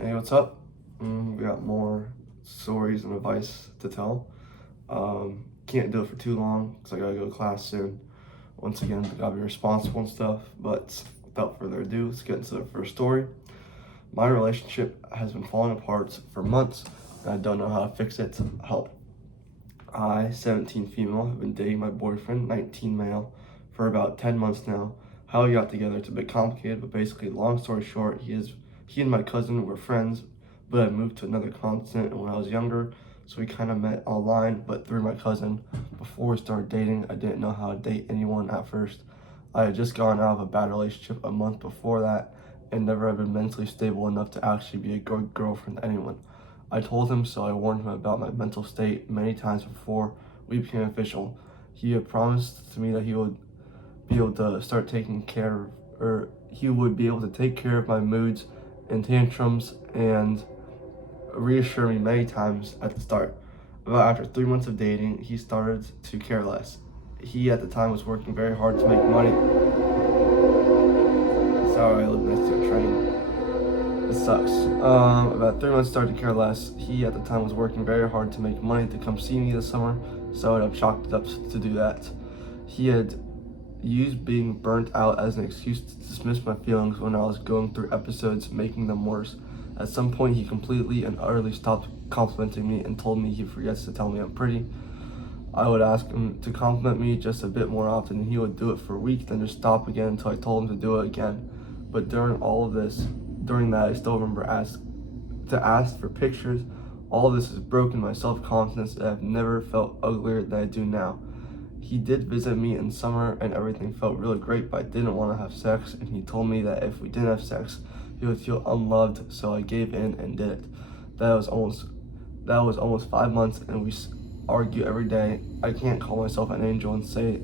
Hey, what's up? We got more stories and advice to tell. Can't do it for too long because I gotta go to class soon. Once again, I gotta be responsible and stuff. But without further ado, let's get into the first story. My relationship has been falling apart for months, and I don't know how to fix it. Help. I, 17 female, have been dating my boyfriend, 19 male, for about 10 months now. How we got together, it's a bit complicated, but basically, long story short, he and my cousin were friends, but I moved to another continent when I was younger, so we kind of met online, but through my cousin. Before we started dating, I didn't know how to date anyone at first. I had just gotten out of a bad relationship a month before that, and never had been mentally stable enough to actually be a good girlfriend to anyone. I told him, so I warned him about my mental state many times before we became official. He had promised to me that he would be able to start taking care of, or he would be able to take care of my moods and tantrums and reassure me many times at the start. About after 3 months of dating, he started to care less. He at the time was working very hard to make money. Sorry, I live next to a train. It sucks. About 3 months started to care less. He at the time was working very hard to make money to come see me this summer, so I'd have chalked it up to do that. He had used being burnt out as an excuse to dismiss my feelings when I was going through episodes, making them worse. At some point, he completely and utterly stopped complimenting me and told me he forgets to tell me I'm pretty. I would ask him to compliment me just a bit more often, and he would do it for a week, then just stop again until I told him to do it again. But during that, I still remember to ask for pictures. All of this has broken my self-confidence, and I've never felt uglier than I do now. He did visit me in summer and everything felt really great, but I didn't want to have sex, and he told me that if we didn't have sex, he would feel unloved, so I gave in and did it. That was almost 5 months, and we argue every day. I can't call myself an angel and say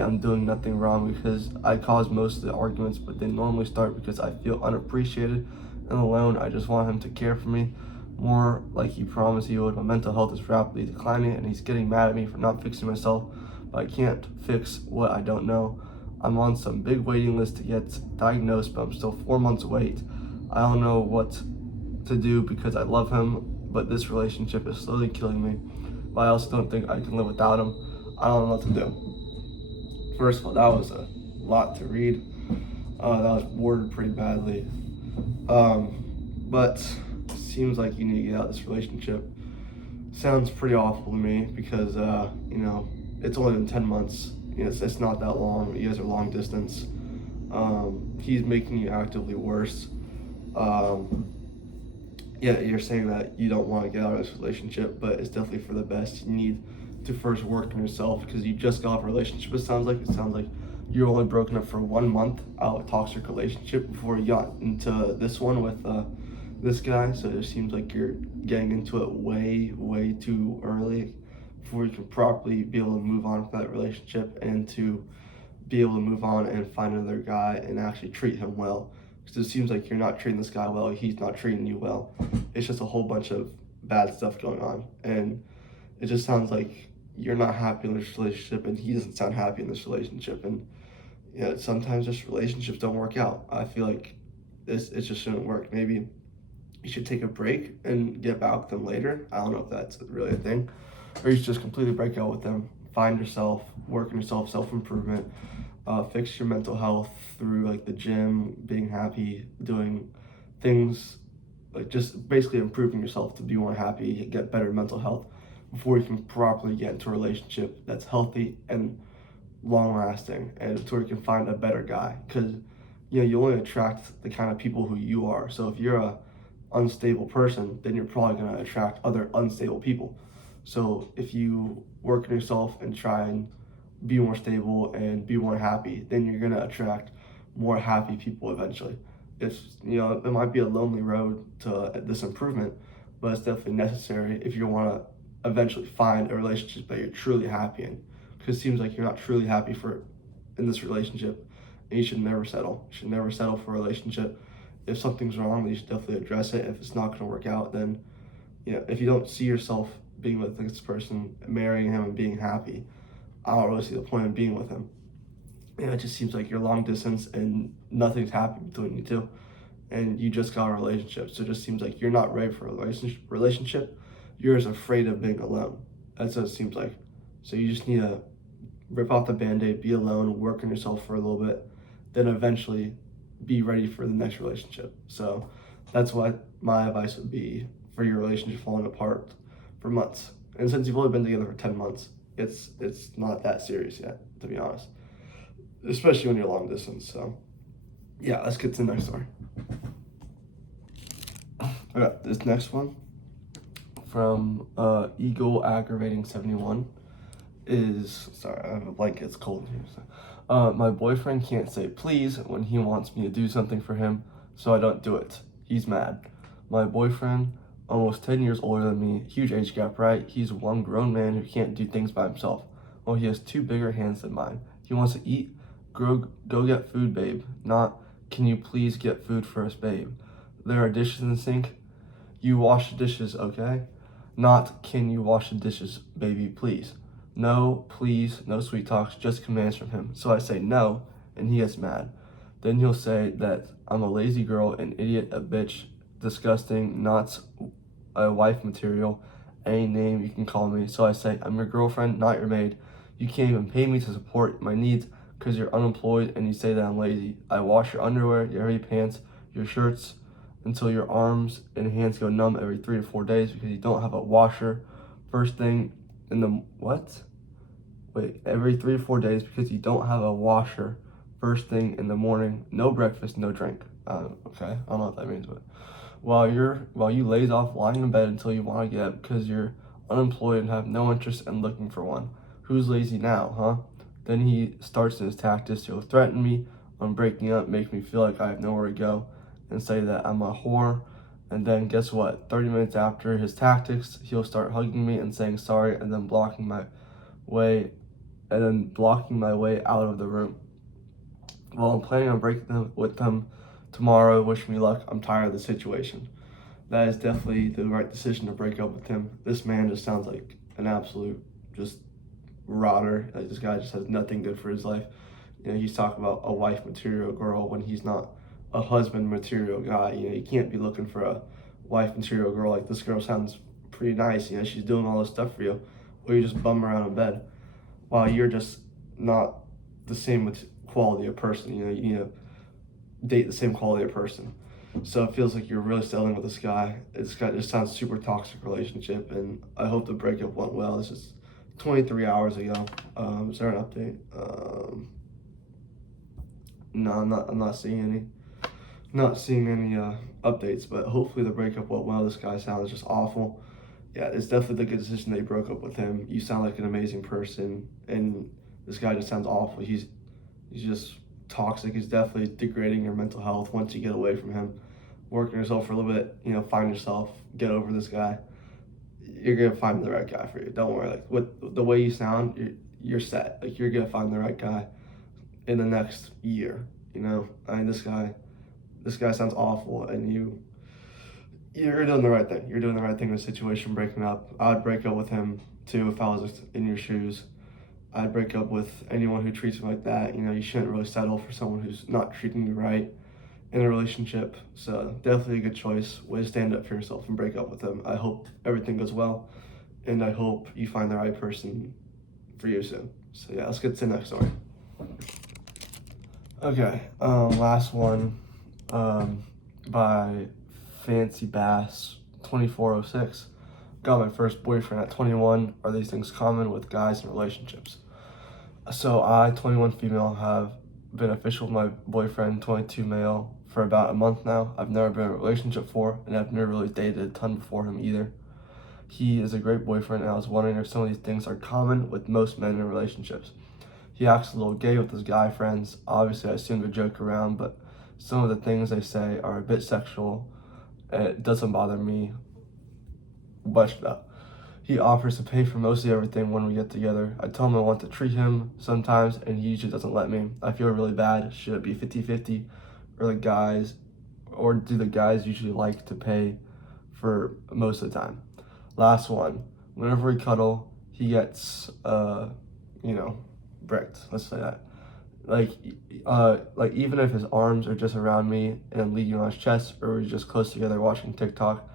I'm doing nothing wrong because I cause most of the arguments, but they normally start because I feel unappreciated and alone. I just want him to care for me more like he promised he would. My mental health is rapidly declining, and he's getting mad at me for not fixing myself, but I can't fix what I don't know. I'm on some big waiting list to get diagnosed, but I'm still 4 months wait. I don't know what to do because I love him, but this relationship is slowly killing me. But I also don't think I can live without him. I don't know what to do. First of all, that was a lot to read. That was worded pretty badly. But seems like you need to get out of this relationship. Sounds pretty awful to me because, it's only been 10 months. It's not that long. You guys are long distance. He's making you actively worse. Yeah, you're saying that you don't want to get out of this relationship, but it's definitely for the best. You need to first work on yourself because you just got off a relationship. It sounds like you're only broken up for 1 month out of a toxic relationship before you got into this one with this guy. So it seems like you're getting into it way too early before you can properly be able to move on from that relationship and to be able to move on and find another guy and actually treat him well. Because it seems like you're not treating this guy well, he's not treating you well. It's just a whole bunch of bad stuff going on. And it just sounds like you're not happy in this relationship and he doesn't sound happy in this relationship. And sometimes just relationships don't work out. I feel like it just shouldn't work. Maybe you should take a break and get back with them later. I don't know if that's really a thing. Or you should just completely break out with them, find yourself, work on yourself, self-improvement, fix your mental health through like the gym, being happy, doing things like just basically improving yourself to be more happy, get better mental health before you can properly get into a relationship that's healthy and long lasting and to where you can find a better guy. Because you only attract the kind of people who you are. So if you're a unstable person, then you're probably going to attract other unstable people. So if you work on yourself and try and be more stable and be more happy, then you're going to attract more happy people eventually. It might be a lonely road to this improvement, but it's definitely necessary if you want to eventually find a relationship that you're truly happy in. Because it seems like you're not truly happy in this relationship, and you should never settle. You should never settle for a relationship. If something's wrong, then you should definitely address it. If it's not going to work out, then if you don't see yourself being with this person, marrying him and being happy, I don't really see the point of being with him. It just seems like you're long distance and nothing's happening between you two. and you just got a relationship. So it just seems like you're not ready for a relationship. You're just afraid of being alone. That's what it seems like. So you just need to rip off the band-aid, be alone, work on yourself for a little bit, then eventually be ready for the next relationship. So that's what my advice would be for your relationship falling apart for months. And since you've only been together for 10 months, it's not that serious yet, to be honest. Especially when you're long distance. So yeah, let's get to the next story. I got this next one from Eagle Aggravating 71 is, sorry, I have a blanket, it's cold here. So. My boyfriend can't say please when he wants me to do something for him, so I don't do it. He's mad. My boyfriend, almost 10 years older than me, huge age gap, right? He's one grown man who can't do things by himself. Well, he has 2 bigger hands than mine. He wants to eat, go get food, babe. Not, can you please get food for us, babe? There are dishes in the sink. You wash the dishes, okay? Not, can you wash the dishes, baby, please? No, please, no sweet talks, just commands from him. So I say no, and he gets mad. Then he'll say that I'm a lazy girl, an idiot, a bitch, disgusting, not a wife material, any name you can call me. So I say, I'm your girlfriend, not your maid. You can't even pay me to support my needs because you're unemployed and you say that I'm lazy. I wash your underwear, your heavy pants, your shirts until your arms and hands go numb every 3 to 4 days because you don't have a washer. First thing in the, what? Wait, every 3 to 4 days because you don't have a washer. First thing in the morning, no breakfast, no drink. Okay, I don't know what that means, but while you laze off lying in bed until you want to get up because you're unemployed and have no interest in looking for one. Who's lazy now, huh? Then he starts in his tactics to threaten me on breaking up, make me feel like I have nowhere to go, and say that I'm a whore. And then guess what? 30 minutes after his tactics, he'll start hugging me and saying sorry, and then blocking my way out of the room. Well, I'm planning on breaking with them tomorrow. Wish me luck. I'm tired of the situation. That is definitely the right decision to break up with him. This man just sounds like an absolute just rotter. Like, this guy just has nothing good for his life. You know, he's talking about a wife material girl when he's not a husband material guy. You know, you can't be looking for a wife material girl. Like, this girl sounds pretty nice. You know, she's doing all this stuff for you, or you just bum around in bed while you're just not the same quality of person. You know, you need to date the same quality of person. So it feels like you're really settling with this guy. This guy just sounds super toxic relationship, and I hope the breakup went well. This is 23 hours ago. Is there an update? No, I'm not seeing any. Not seeing any updates, but hopefully the breakup went well. This guy sounds just awful. Yeah, it's definitely the good decision they broke up with him. You sound like an amazing person, and this guy just sounds awful. He's just toxic. He's definitely degrading your mental health once you get away from him. Work on yourself for a little bit, you know, find yourself, get over this guy. You're gonna find the right guy for you. Don't worry. Like, with the way you sound, you're set. Like, you're gonna find the right guy in the next year. You know, I mean, this guy sounds awful, and you're doing the right thing. You're doing the right thing in the situation, breaking up. I'd break up with him too if I was in your shoes. I'd break up with anyone who treats me like that. You know, you shouldn't really settle for someone who's not treating you right in a relationship. So definitely a good choice. Way to stand up for yourself and break up with them. I hope everything goes well, and I hope you find the right person for you soon. So yeah, let's get to the next story. Okay, last one by Fancy Bass 2406. Got my first boyfriend at 21. Are these things common with guys in relationships? So I, 21 female, have been official with my boyfriend, 22 male, for about a month now. I've never been in a relationship before, and I've never really dated a ton before him either. He is a great boyfriend, and I was wondering if some of these things are common with most men in relationships. He acts a little gay with his guy friends. Obviously, I assume they joke around, but some of the things they say are a bit sexual. It doesn't bother me much though. He offers to pay for mostly everything when we get together. I tell him I want to treat him sometimes, and he usually doesn't let me. I feel really bad. Should it be 50-50, or do the guys usually like to pay for most of the time? Last one. Whenever we cuddle, he gets, bricked. Let's say that. like even if his arms are just around me and leaning on his chest, or we're just close together watching TikTok,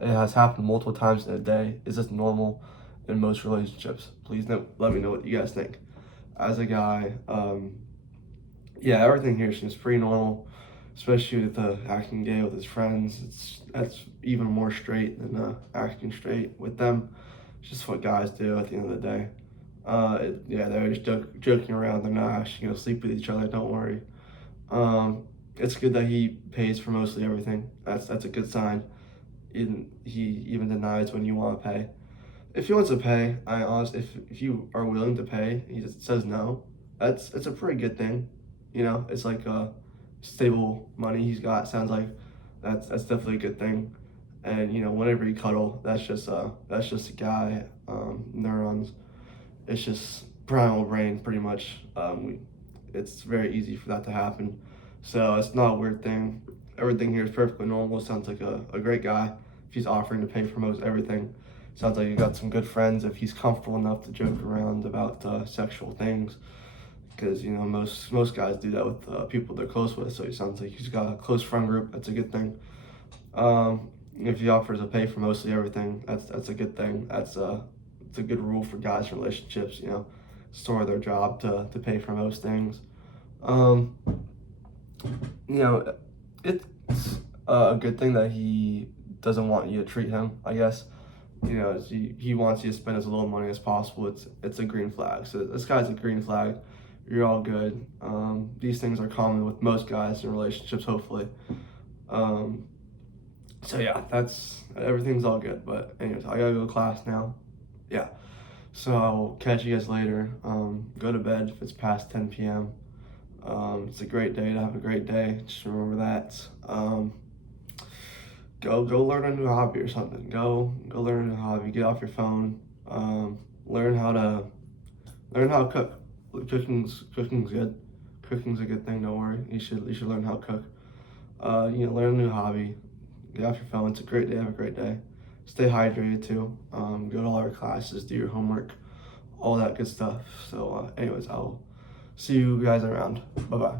it has happened multiple times in a day. Is this normal in most relationships? Please let me know what you guys think. As a guy, yeah, everything here seems pretty normal, especially with acting gay with his friends. That's even more straight than acting straight with them. It's just what guys do at the end of the day. Yeah, they're just joking around. They're not actually gonna sleep with each other. Don't worry. It's good that he pays for mostly everything. That's a good sign. He even denies when you want to pay. If he wants to pay, if you are willing to pay, he just says no. It's a pretty good thing. It's like stable money he's got. Sounds like that's definitely a good thing. And whenever you cuddle, that's just a guy neurons. It's just primal brain, pretty much. It's very easy for that to happen. So it's not a weird thing. Everything here is perfectly normal. Sounds like a great guy. If he's offering to pay for most everything, sounds like you got some good friends. If he's comfortable enough to joke around about sexual things, because most guys do that with people they're close with. So it sounds like he's got a close friend group. That's a good thing. If he offers to pay for mostly everything, that's a good thing. It's a good rule for guys in relationships. It's sort of their job to pay for most things. Um, it's a good thing that he doesn't want you to treat him, I guess. He wants you to spend as little money as possible. It's a green flag. So this guy's a green flag. You're all good. These things are common with most guys in relationships, hopefully. So yeah, everything's all good. But anyways, I gotta go to class now. Yeah. So I'll catch you guys later. Go to bed if it's past 10 p.m. It's a great day to have a great day. Just remember that. Go learn a new hobby or something. Go learn a new hobby. Get off your phone. Learn how to cook. Cooking's good. Cooking's a good thing. Don't worry. You should learn how to cook. Learn a new hobby. Get off your phone. It's a great day. Have a great day. Stay hydrated too. Go to all our classes. Do your homework. All that good stuff. So, anyways, I'll see you guys around. Bye bye.